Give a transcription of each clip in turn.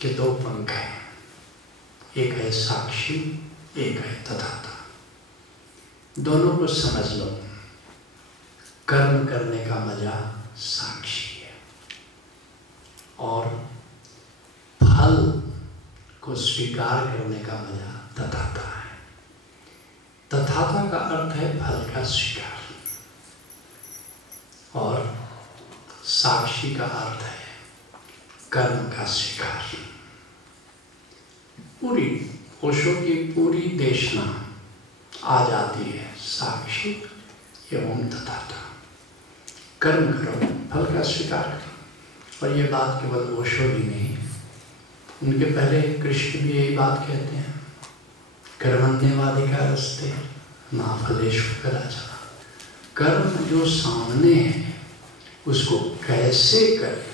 कि दो पंख हैं, एक है साक्षी, एक है तथाता। दोनों को समझ लो। कर्म करने का मजा साक्षी है और फल को स्वीकार करने का मजा तथाता है। तथाता का अर्थ है फल का स्वीकार और साक्षी का अर्थ है कर्म का स्वीकार। पूरी ओशो की पूरी देशना आ जाती है साक्षी एवं तथाता। कर्म करो, फल का स्वीकार करो। और ये बात केवल ओशो ही नहीं, उनके पहले कृष्ण भी यही बात कहते हैं, कर्मण्येवाधिकारस्ते मा फलेषु कदाचन। कर्म जो सामने है उसको कैसे करें,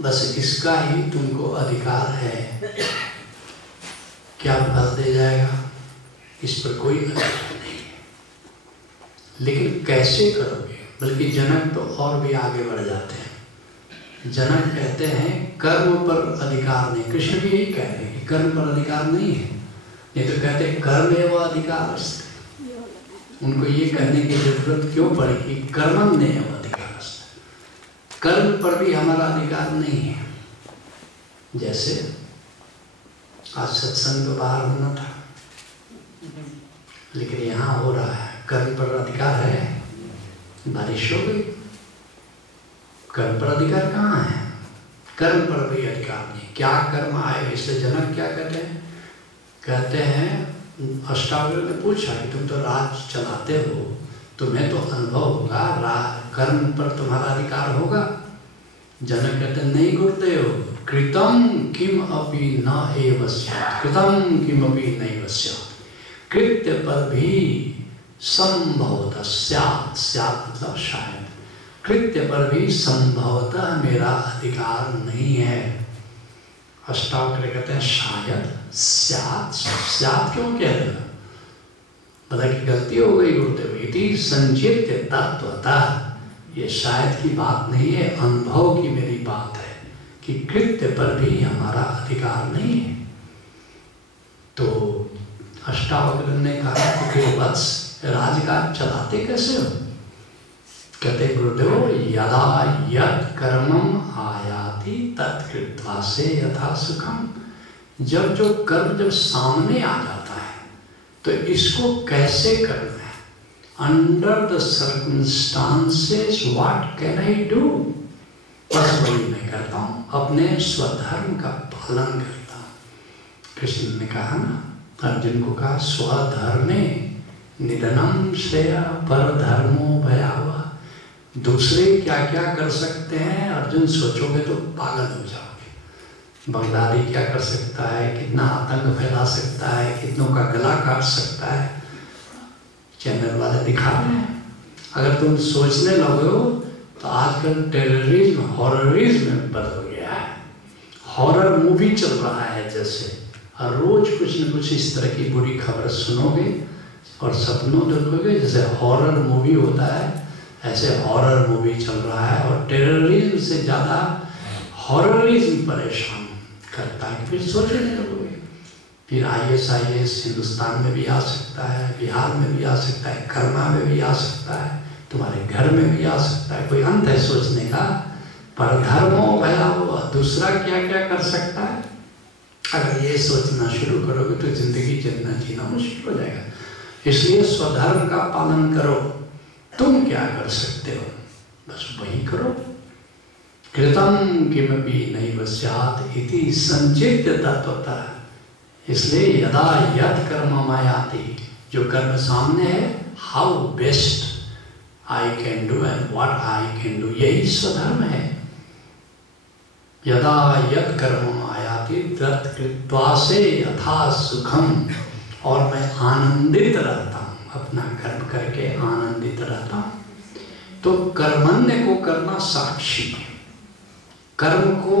बस इसका ही तुमको अधिकार है। क्या फल दे जाएगा इस पर कोई अधिकार नहीं है, लेकिन कैसे करोगे। बल्कि जनक तो और भी आगे बढ़ जाते हैं। जनक कहते हैं कर्म पर अधिकार नहीं। कृष्ण भी यही कह रहे हैं कि कर्म पर अधिकार नहीं है, नहीं तो कहते कर्म एवं अधिकार अस्ति। उनको ये कहने की जरूरत क्यों पड़ी कि कर्मण्येव अधिकार अस्ति, कर्म पर भी हमारा अधिकार नहीं है। जैसे आज सत्संग तो बाहर होना था, लेकिन यहाँ हो रहा है। कर्म पर अधिकार है, बारिश हो गई, कर्म पर अधिकार कहाँ है। कर्म पर भी अधिकार नहीं। क्या कर्म आए, इसलिए जनक क्या कहते हैं अष्टावक्र ने पूछा कि तुम तो राज चलाते हो, तुम्हें तो अनुभव होगा, कर्म पर तुम्हारा अधिकार होगा। जनक कहते नहीं गुरुदेव, कृतम किम अपि न एव स्यात्, कृतम किम अपि नैव स्यात्। कृत्य पर भी संभवतः स्यात्, स्यात् मतलब शायद, कृत्य पर भी संभवतः मेरा अधिकार नहीं है। अष्टावक्र कहते हैं शायद, स्यात्, स्यात् क्यों कह रहे हो, मतलब कि गलती हो गई गुरुदेव। इति संचित्य तत्वतः, ये शायद की बात नहीं है, अनुभव की मेरी बात है कि कृत्य पर भी हमारा अधिकार नहीं है। तो अष्टावक्र ने कहा कि वत्स राजकाज चलाते कैसे हो। कहते गुरुदेव यदा यत् कर्मम आयाति तत्कृत्वा से यथा सुखम। जब जो कर्म जब सामने आ जाता है तो इसको कैसे करना है, under the circumstances what can I do. बस वही मैं करता हूँ, अपने स्वधर्म का पालन करता हूँ। कृष्ण ने कहा ना, अर्जुन को कहा स्वधर्मे निधनम श्रेय परधर्मो भयावह। दूसरे क्या क्या कर सकते हैं अर्जुन, सोचोगे तो पागल हो जाओगे। बगदादी क्या कर सकता है, कितना आतंक फैला सकता है, कितनों का गला काट सकता है, चैनल वाले दिखा रहे हैं। अगर तुम सोचने लगो तो आजकल टेररिज्म हॉररिज्म बदल गया है। हॉरर मूवी चल रहा है जैसे, और रोज कुछ न कुछ इस तरह की बुरी खबर सुनोगे और सपनों देखोगे जैसे हॉरर मूवी होता है, ऐसे हॉरर मूवी चल रहा है। और टेररिज्म से ज़्यादा हॉररिज्म परेशान करता है। फिर सोचने लगोगे, फिर ISIS हिंदुस्तान में भी आ सकता है, बिहार में भी आ सकता है, कर्मा में भी आ सकता है, तुम्हारे घर में भी आ सकता है। कोई अंत है सोचने का। परधर्मो भयावह, दूसरा क्या क्या कर सकता है। अगर ये सोचना शुरू करोगे तो जिंदगी जीना मुश्किल हो जाएगा। इसलिए स्वधर्म का पालन करो। तुम क्या कर सकते हो, बस वही करो। कृतम किमपि नैव स्यात् इति संचित्य तत्वतः। इसलिए यदा यत् कर्मम आयाति, जो कर्म सामने है, how best I can do and what I can do, यही स्वधर्म है। यदा यत् कर्मम आयाति तत् कृत्वा से यथा सुखम, और मैं आनंदित रहता हूँ, अपना कर्म करके आनंदित रहता हूँ। तो कर्मण्य को करना साक्षी, कर्म को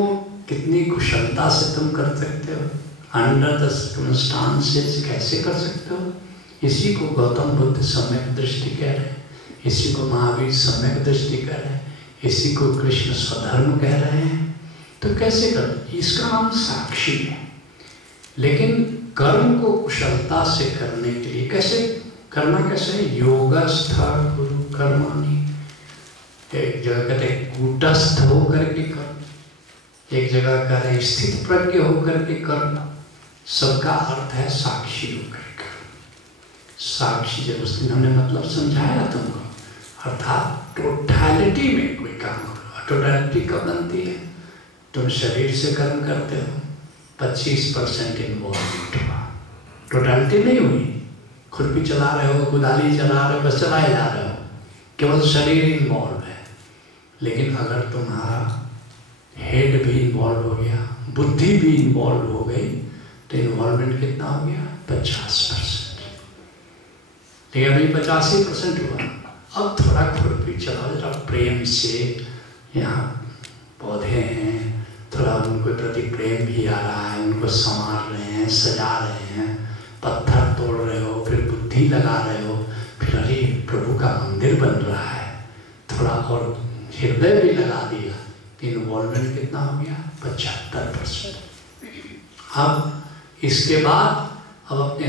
कितनी कुशलता से तुम कर सकते हो, अंडर द सर्कमस्टांसेस कैसे कर सकते हो। इसी को गौतम बुद्ध सम्यक दृष्टि कह रहे हैं, इसी को महावीर सम्यक दृष्टि कह रहे हैं, इसी को कृष्ण स्वधर्म कह रहे हैं। तो कैसे कर, इसका नाम साक्षी है। लेकिन कर्म को कुशलता से करने के लिए कैसे करना, कैसे योगस्थ गुरु कर्माणि, एक जगह कहते कूटस्थ होकर के कर्म, एक जगह कहते स्थित प्रज्ञ होकर के कर्म, सबका अर्थ है साक्षी होकर कर्म। साक्षी जब उस दिन हमने मतलब समझाया तुमको, अर्थात टोटलिटी में कोई काम करो। टोटलिटी कब बनती है, तुम शरीर से कर्म करते हो 25% इन्वॉल्वमेंट हुआ, टोटलिटी नहीं हुई। खुरपी चला रहे हो, कुदाली चला रहे हो, बस चलाए जा रहे हो, केवल शरीर इन्वॉल्व है। लेकिन अगर तुम्हारा हेड भी इन्वॉल्व हो गया, बुद्धि भी इन्वॉल्व हो गई, तो इन्वॉल्वमेंट कितना हो गया, 50%। लेकिन अभी 85% हुआ। अब थोड़ा खुरपी चलाओ जरा प्रेम से, यहाँ पौधे हैं, थोड़ा उनको प्रति प्रेम भी आ रहा है, उनको संवार रहे हैं, सजा रहे हैं, पत्थर तोड़ रहे हो, फिर बुद्धि लगा रहे हो, फिर अरे प्रभु का मंदिर बन रहा है, थोड़ा और हृदय भी लगा दिया, इन्वॉल्वमेंट कितना हो गया, 75%। अब इसके बाद अब अपने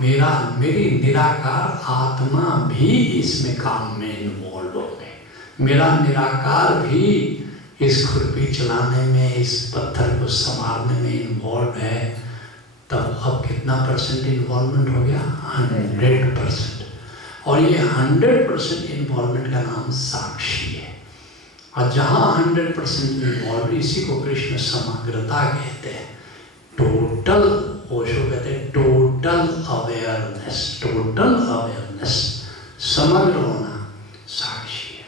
मेरी निराकार आत्मा भी इसमें काम में इन्वॉल्व हो गई। मेरा निराकार भी इस खुरपी चलाने में, इस पत्थर को संवारने में इन्वॉल्व है। तब अब कितना परसेंट इन्वॉल्वमेंट हो गया, 100%। और ये 100% इन्वॉल्वमेंट का नाम साक्षी है। और जहाँ 100% इन्वॉल्व, इसी को कृष्ण समग्रता कहते हैं। टोटल, ओशो कहते हैं टोटल अवेयरनेस, टोटल अवेयरनेस, समग्र होना साक्षी है।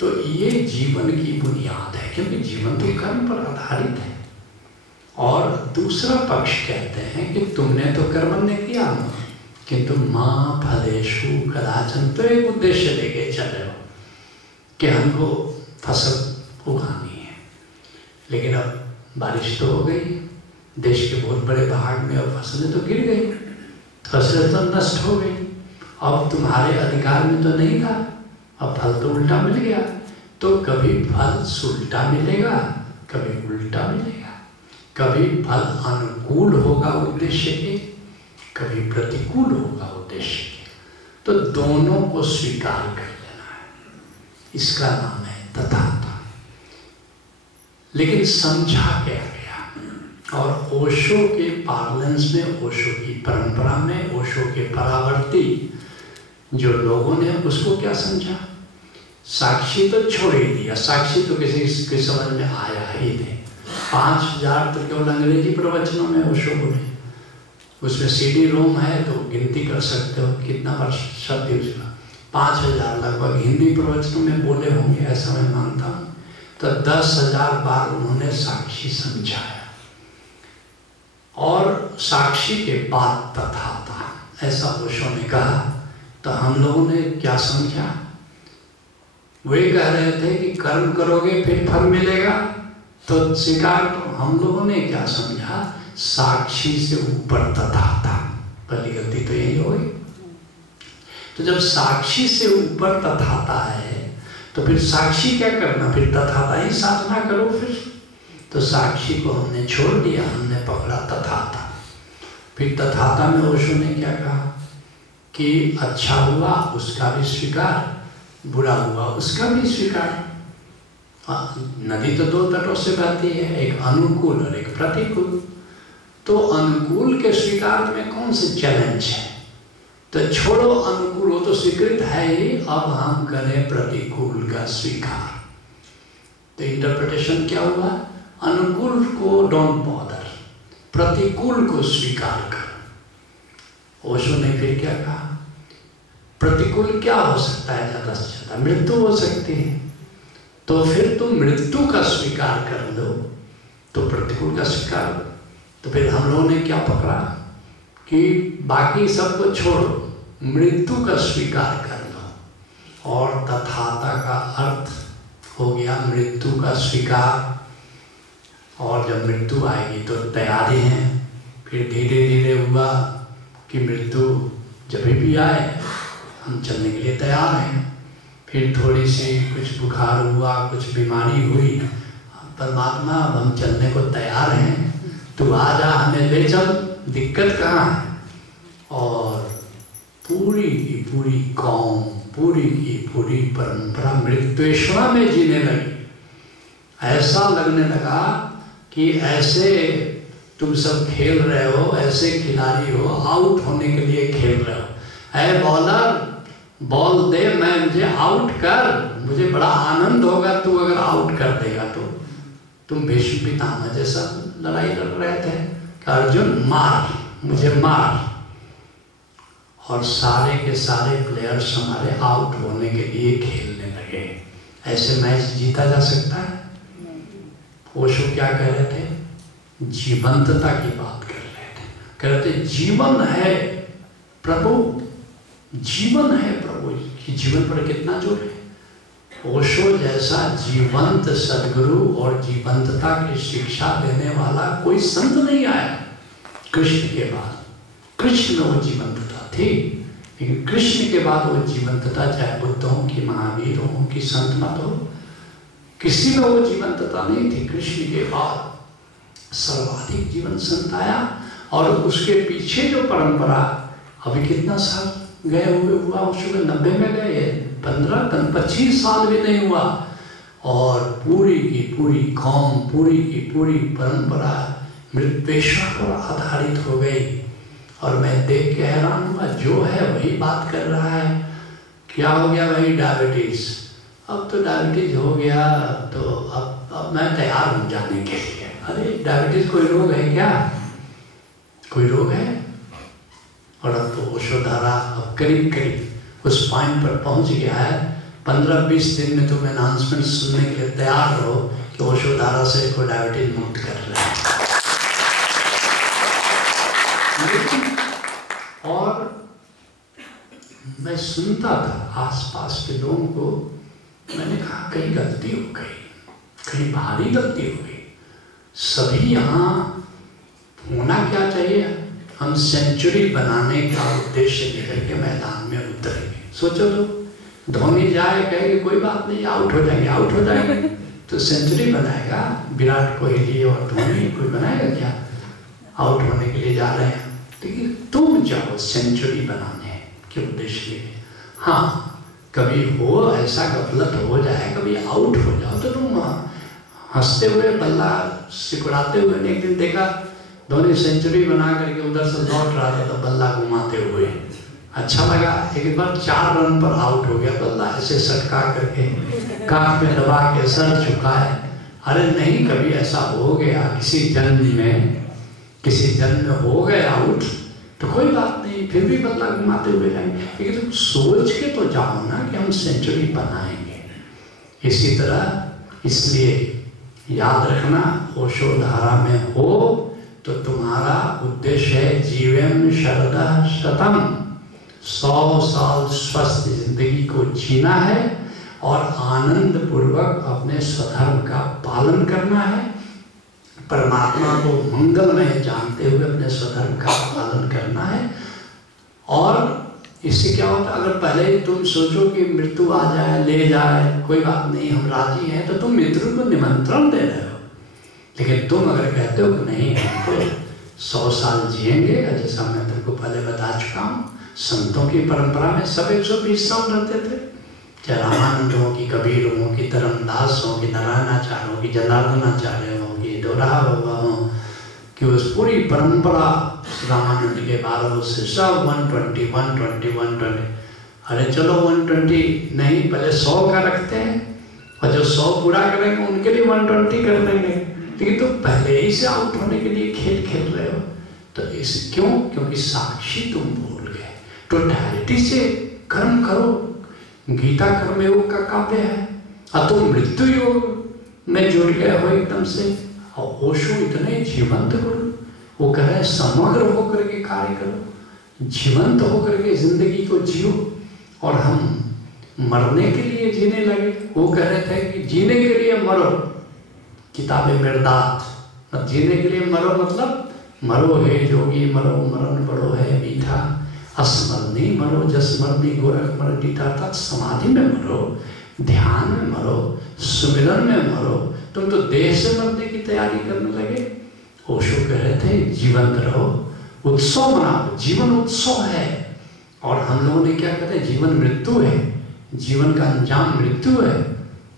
तो ये जीवन की बुनियाद है, क्योंकि जीवन तो कर्म पर आधारित है। और दूसरा पक्ष कहते हैं कि तुमने तो कर्म ने किया, किंतु माँ फलेषु कदाचन, तो एक उद्देश्य लेके चल रहे हो कि हमको फसल उगानी है। लेकिन अब बारिश तो हो गई देश के बहुत बड़े भाग में, और फसलें तो गिर गई, फसलें तो नष्ट हो गई। अब तुम्हारे अधिकार में तो नहीं था, अब फल तो उल्टा मिल गया। तो कभी फल सुलटा मिलेगा, कभी उल्टा मिलेगा, कभी फल अनुकूल होगा उद्देश्य के, कभी प्रतिकूल होगा उद्देश्य के। तो दोनों को स्वीकार कर लेना है, इसका नाम है तथाता। लेकिन समझा क्या गया, और ओशो के पार्लेंस में, ओशो की परंपरा में, ओशो के परावर्ती जो लोगों ने उसको क्या समझा, साक्षी तो छोड़ ही दिया। साक्षी तो किसी के समझ में आया ही नहीं। 5000 तो केवल अंग्रेजी प्रवचनों में ओशो बोले, उसमें CD रोम है तो गिनती कर सकते हो कितना वर्ष शब्द यूज हुआ, 5000 लगभग हिंदी प्रवचनों में बोले होंगे, ऐसा मैं मानता हूँ। तो 10,000 बार उन्होंने साक्षी समझाया। और साक्षी के बाद तथाता, ऐसा ओशो ने कहा। तो हम लोगों ने क्या समझा, वे कह रहे थे कि कर्म करोगे फिर फल मिलेगा, तो स्वीकार। तो हम लोगों ने क्या समझा, साक्षी से ऊपर तथाता। पहली गलती तो यही हो गई। तो जब साक्षी से ऊपर तथाता है, तो फिर साक्षी क्या करना, फिर तथाता ही साधना करो फिर। तो साक्षी को हमने छोड़ दिया, हमने पकड़ा तथाता। फिर तथाता में ओशो ने क्या कहा कि अच्छा हुआ उसका भी स्वीकार, बुरा हुआ उसका भी स्वीकार। नदी तो 2 तटों से बहती है, एक अनुकूल और एक प्रतिकूल। तो अनुकूल के स्वीकार में कौन से चैलेंज है, तो छोड़ो अनुकूल, वो तो स्वीकृत है ही, अब हम करें प्रतिकूल का स्वीकार। तो इंटरप्रिटेशन क्या हुआ, अनुकूल को डोंट बॉदर, प्रतिकूल को स्वीकार कर। ओशो ने फिर क्या कहा, प्रतिकूल क्या हो सकता है, ज्यादा से ज्यादा मृत्यु हो सकती है, तो फिर तुम मृत्यु का स्वीकार कर लो, तो प्रतिकूल का स्वीकार। तो फिर हम लोगों ने क्या पकड़ा कि बाकी सबको छोड़ो, मृत्यु का स्वीकार कर लो। और तथाता का अर्थ हो गया मृत्यु का स्वीकार। और जब मृत्यु आएगी तो तैयारी है। फिर धीरे धीरे हुआ कि मृत्यु जब भी आए हम चलने के लिए तैयार हैं। फिर थोड़ी सी कुछ बुखार हुआ, कुछ बीमारी हुई, परमात्मा अब हम चलने को तैयार हैं, तू आ जा, हमें ले चल, दिक्कत कहाँ है। और पूरी की पूरी कौम, पूरी की पूरी परंपरा मृत्युषणा में जीने लगी। ऐसा लगने लगा कि ऐसे तुम सब खेल रहे हो, ऐसे खिलाड़ी हो, आउट होने के लिए खेल रहे हो। ऐ बॉलर, बॉल दे, मैं मुझे आउट कर, मुझे बड़ा आनंद होगा तू अगर आउट कर देगा तो। तुम भीष्म पितामह जैसा लड़ाई लड़ रहे थे कि अर्जुन मार, मुझे मार, और सारे के सारे प्लेयर्स हमारे आउट होने के लिए खेलने लगे। ऐसे मैच जीता जा सकता है? ओशो क्या कह रहे थे? जीवंतता की बात कर रहे थे। कह रहे थे जीवन है प्रभु, जीवन है प्रभु कि जीवन पर कितना जोर है। ओशो जैसा जीवंत सदगुरु और जीवंतता की शिक्षा देने वाला कोई संत नहीं आया कृष्ण के बाद। कृष्ण में वो जीवंतता थी, लेकिन कृष्ण के बाद वो जीवंतता, चाहे बुद्ध हो कि महावीर हो कि संत मत हो, किसी में वो जीवंतता नहीं थी। कृष्ण के बाद सर्वाधिक जीवन संत आया, और उसके पीछे जो परंपरा, अभी कितना साल गए हुए हुआ, उसको 90 में गए, 15-25 साल भी नहीं हुआ, और पूरी की पूरी कौम, पूरी की पूरी परंपरा मृत्युषणा पर आधारित हो गई। और मैं देख के हैरान हुआ, जो है वही बात कर रहा है। क्या हो गया? वही डायबिटीज। अब तो डायबिटीज हो गया, तो अब मैं तैयार हूँ जाने के लिए। अरे डायबिटीज कोई रोग है क्या? कोई रोग है? और अब तो ओशोधारा अब करीब करीब उस पॉइंट पर पहुंच गया है। 15-20 दिन में तुम अनाउंसमेंट सुनने के लिए तैयार रहो कि ओशोधारा से कोई डायबिटीज मुक्त कर रहा है। और मैं सुनता था आसपास के लोगों को, मैंने कहा कहीं गलती हो गई, कहीं भारी गलती हो गई। सभी यहाँ होना क्या चाहिए, हम सेंचुरी बनाने का उद्देश्य लेकर के मैदान में उतरेंगे। सोचो तो धोनी जाए, कहेंगे कोई बात नहीं, आउट हो जाएंगे, आउट हो जाएंगे, तो सेंचुरी बनाएगा विराट कोहली और धोनी, कोई बनाएगा क्या? आउट होने के लिए जा रहे हैं, लेकिन तुम जाओ सेंचुरी बनाने के उद्देश्य लिए। हाँ, कभी हो ऐसा गफलत हो जाए, कभी आउट हो जाओ, तो तुम हंसते हुए, बल्ला सिकुड़ाते हुए। एक दिन देखा धोनी सेंचुरी बना करके उधर से लौट रहा था, तो बल्ला घुमाते हुए अच्छा लगा। एक बार 4 रन पर आउट हो गया, बल्ला ऐसे सटका करके कान में दबा के सर झुकाए। अरे नहीं, कभी ऐसा हो गया किसी जन्म में, किसी जन्म में हो गए आउट, तो कोई बात नहीं, फिर भी बल्ला घुमाते हुए जाएंगे, लेकिन तुम सोच के तो जाओ ना कि हम सेंचुरी बनाएंगे। इसी तरह, इसलिए याद रखना, ओशोधारा में हो तो तुम्हारा उद्देश्य है जीवन शरदा शतम, 100 साल स्वस्थ जिंदगी को जीना है और आनंद पूर्वक अपने स्वधर्म का पालन करना है, परमात्मा को मंगलमय जानते हुए अपने स्वधर्म का पालन करना है। और इससे क्या होता है, अगर पहले ही तुम सोचो कि मृत्यु आ जाए, ले जाए, कोई बात नहीं, हम राजी हैं, तो तुम मृत्यु को निमंत्रण दे रहे हो। लेकिन तुम अगर कहते हो कि नहीं, हम तो 100 साल जिएंगे, जैसा मैं तुमको पहले बता चुका हूँ, संतों की परंपरा में सब 120 साल रहते थे, चाहे रामानंद हो कि कबीर हो कि धर्मदास हो कि नारायणाचार्य हो कि जनार्दनाचार्य हो कि दोराहा बाबा हो, कि उस पूरी परंपरा रामानंद के 12 से सब 120, 120, 120। अरे चलो 120 नहीं, पहले 100 का रखते हैं, और जो 100 पूरा करेंगे उनके लिए 120 कर देंगे। लेकिन तो पहले ही से आउट होने के लिए खेल खेल रहे हो, तो इस क्यों? क्योंकि साक्षी तुम भूल गए। टोटलिटी से कर्म करो, गीता कर्मयोग का काव्य है, और तुम मृत्यु योग में जुड़ गए हो एकदम से। और ओशो इतने जीवंत गुरु, वो कह रहे समग्र होकर के कार्य करो, जीवंत होकर के जिंदगी को जियो। और हम मरने के लिए जीने लगे। वो कह रहे थे कि जीने के लिए मरो, किताबें मिर्दात, जीने के लिए मरो मतलब मरो है जोगी मरो, मरण बड़ो है मीठा, अस्मरणी मरो जसमरणी गोरख मर गीता तक, समाधि में मरो, ध्यान में मरो, सुमिरन में मरो, तुम तो देह से मरने की तैयारी करने लगे। ओशो कह रहे थे जीवंत रहो, उत्सव मनाओ, जीवन उत्सव है। और हम लोगों ने क्या कहते हैं, जीवन मृत्यु है, जीवन का अंजाम मृत्यु है,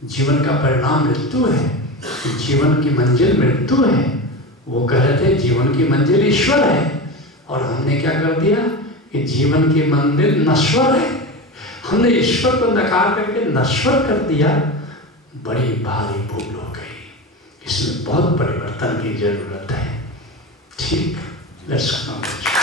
जीवन का परिणाम मृत्यु है, जीवन की मंजिल मृत्यु है। वो कह रहे थे जीवन की मंजिल ईश्वर है, और हमने क्या कर दिया कि जीवन की मंजिल नश्वर है। हमने ईश्वर को नकार करके नश्वर कर दिया। बड़ी भारी भूल हो गई, इसमें बहुत परिवर्तन की जरूरत है। ठीक, लेट्स कम।